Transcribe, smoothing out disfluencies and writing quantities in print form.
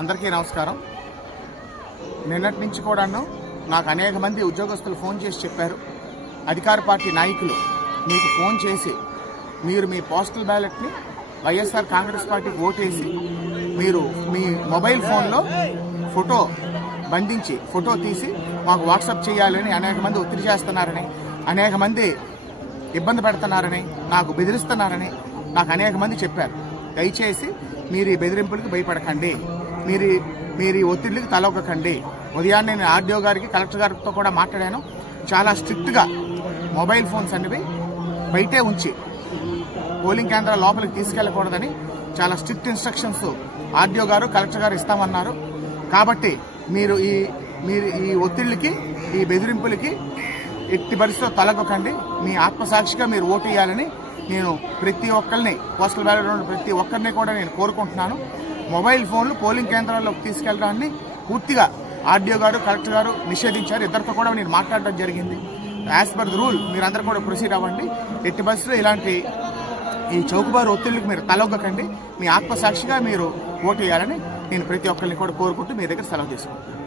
అందరికీ నమస్కారం. నిన్నటి నుంచి కూడాను నాకు అనేక మంది ఉద్యోగస్తులు ఫోన్ చేసి చెప్పారు, అధికార పార్టీ నాయకులు మీకు ఫోన్ చేసి మీరు మీ పోస్టల్ బ్యాలెట్ని వైఎస్ఆర్ కాంగ్రెస్ పార్టీకి ఓటేసి మీరు మీ మొబైల్ ఫోన్లో ఫోటో బంధించి ఫోటో తీసి మాకు వాట్సాప్ చేయాలని అనేక మంది ఒత్తిడి చేస్తున్నారని, అనేక మంది ఇబ్బంది పెడుతున్నారని, నాకు బెదిరిస్తున్నారని నాకు అనేక మంది చెప్పారు. దయచేసి మీరు ఈ బెదిరింపులకు భయపడకండి, మీరు ఈ ఒత్తిడికి తలొక్కకండి. ఉదయాన్నే నేను ఆర్డీఓ గారికి, కలెక్టర్ గారితో కూడా మాట్లాడాను. చాలా స్ట్రిక్ట్గా మొబైల్ ఫోన్స్ అనేవి బయటే ఉంచి పోలింగ్ కేంద్రాల లోపలికి తీసుకెళ్లకూడదని చాలా స్ట్రిక్ట్ ఇన్స్ట్రక్షన్స్ ఆర్డీఓ గారు, కలెక్టర్ గారు ఇస్తామన్నారు. కాబట్టి మీరు ఈ ఒత్తిళ్లకి, ఈ బెదిరింపులకి ఎట్టి పరిస్థితిలో తలగకండి. మీ ఆత్మసాక్షిగా మీరు ఓటు వేయాలని నేను ప్రతి ఒక్కరిని, పోస్టల్ బ్యాలెట్ ఉన్న ప్రతి ఒక్కరిని కూడా నేను కోరుకుంటున్నాను. మొబైల్ ఫోన్లు పోలింగ్ కేంద్రాల్లోకి తీసుకెళ్లడాన్ని పూర్తిగా ఆర్డీఓ గారు, కలెక్టర్ గారు నిషేధించారు. ఇద్దరితో కూడా నేను మాట్లాడడం జరిగింది. యాజ్ పర్ ది రూల్ మీరందరూ కూడా ప్రొసీడ్ అవ్వండి. ఎట్టి పరిస్థితుల్లో ఇలాంటి ఈ చౌకబారు ఒత్తిళ్లకు మీరు తలొగ్గకండి. మీ ఆత్మసాక్షిగా మీరు ఓటు వేయాలని నేను ప్రతి ఒక్కరిని కూడా కోరుకుంటూ మీ దగ్గర సెలవు తీసుకుంటాను.